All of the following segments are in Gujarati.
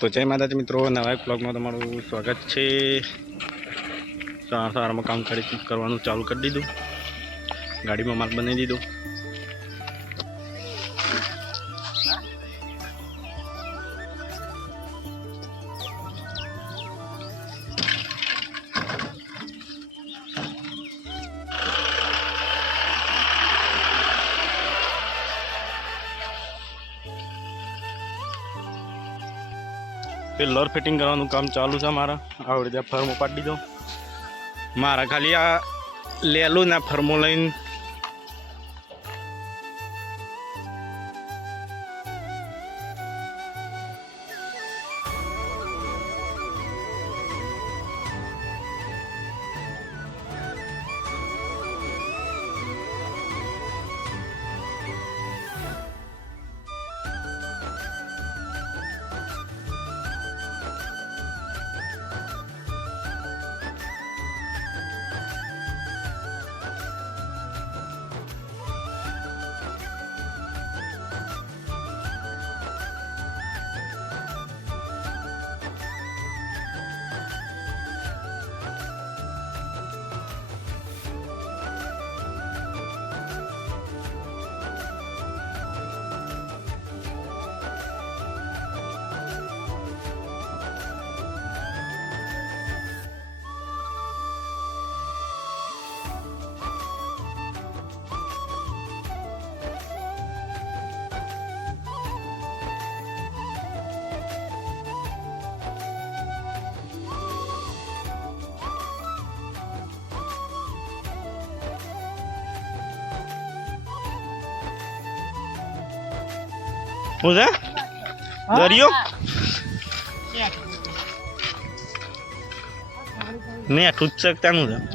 તો જય માતાજી મિત્રો, નવા બ્લોગમાં તમારું સ્વાગત છે. સારા સારામાં કામ કરી કરવાનું ચાલુ કરી દીધું. ગાડીમાં માલ બનાવી દીધો. પિલ્લર ફિટિંગ કરવાનું કામ ચાલુ છે મારા. આવડે ત્યાં ફર્મો પાડી દીધો. મારા ખાલી આ લેલું ને ફર્મો લઈને હું છે દરિયો ને ટૂચક ત્યાંનું છે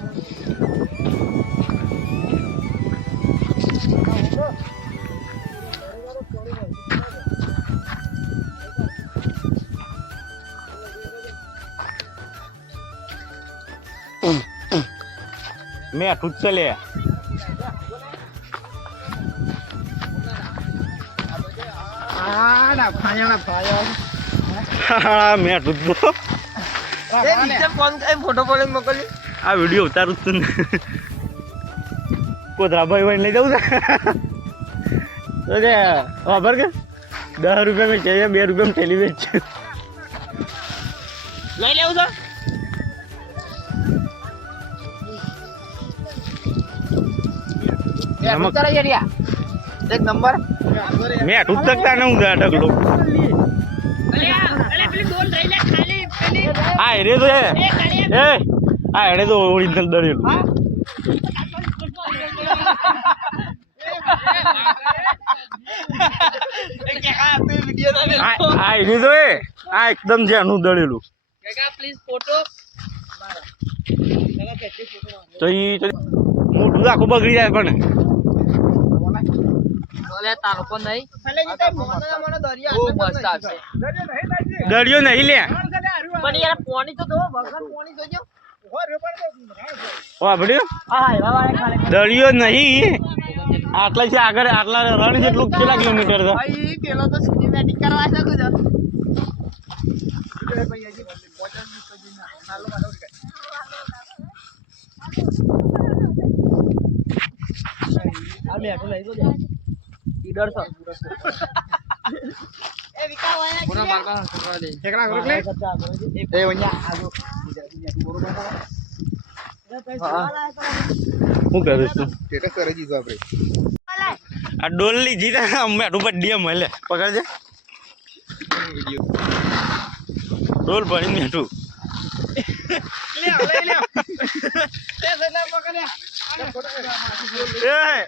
મેં ટૂચક લે મેં તો ફોટો પડે મોકલી. આ વીડિયો ઉતારું છું કોધરાભાઈ ભાઈ લઈ જવું છે. ખબર કે? દસ રૂપિયા મેં છે બે રૂપિયા ટેલી વેચ. છે લઈ લેવું છે? નમક એક નંબર. મેં શકતા ન હું ઢગલો. આ હેરે તો એ હા હેરે તો ઓરિજિનલ દરેલું આ એ આ એકદમ છે દળેલું. પ્લીઝ તો તો આખું બગડી જાય પણ બોલે તારો પણ નહીં બહુ મસ્ત આવશે દરિયો નહીં. લે. પણ યાર પોણી તો દો પોણી જોજો દરિયો નહીં. આટલા છે આગળ આટલા રણ જેટલું કેટલા કિલોમીટર છે? ભાઈ પેલો તો સિનેમેટિક કરવા શકું છો શું કરું છું? આ ડોલની જીતા ને ઉપર ડીએમ બધી મળે પકડજે ડોલ ભરી મેઠું એ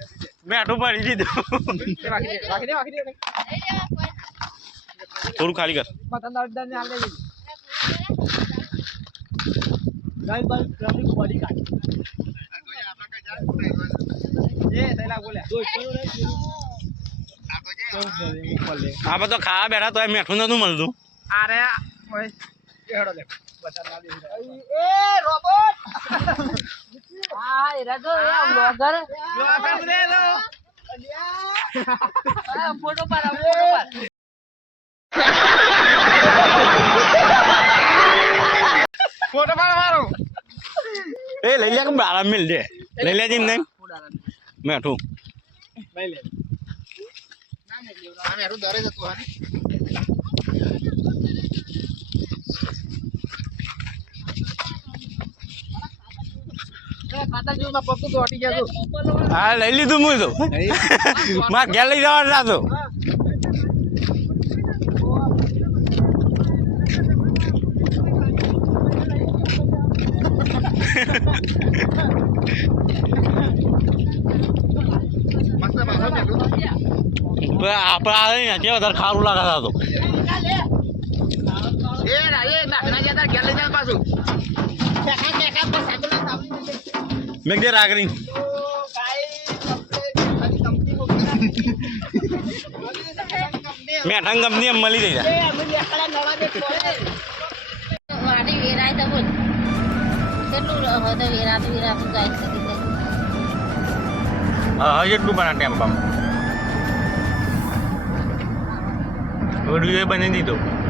મેઠું પાડી દીધું થોડું ખાલી કર. આ બધો ખાવા બેઠા તો મેઠું નતું મળતું. અરે એ રોબોટ હા ફોટો પર મારો. એ લઈ લે કે આરામ મિલ દે. લઈ લે જીમ મેઠું લઈ લે. ના મેં લેવડા મેરું દરે જતો હા હા લઈ લીધું હું તો. માર ઘેર લઈ જવાનું ના તો. આપણે આ કેવા વધારે ખારું લાગે છે આ તો એ રા, એ નાખના ગયા તાર ઘેર લઈ જાય પાછું. ફેંકા, બસ સાયકલ ના સાબુ મેં દે તો કાંઈ કંપની- એમ મળી રહી. વાડી વેરાય તો બોલ. કેટલું હવે વેરાતું વેરાતું જાય છે. હા એટલું બના ટેમ્પામાં. વીડિયો બની દીધો.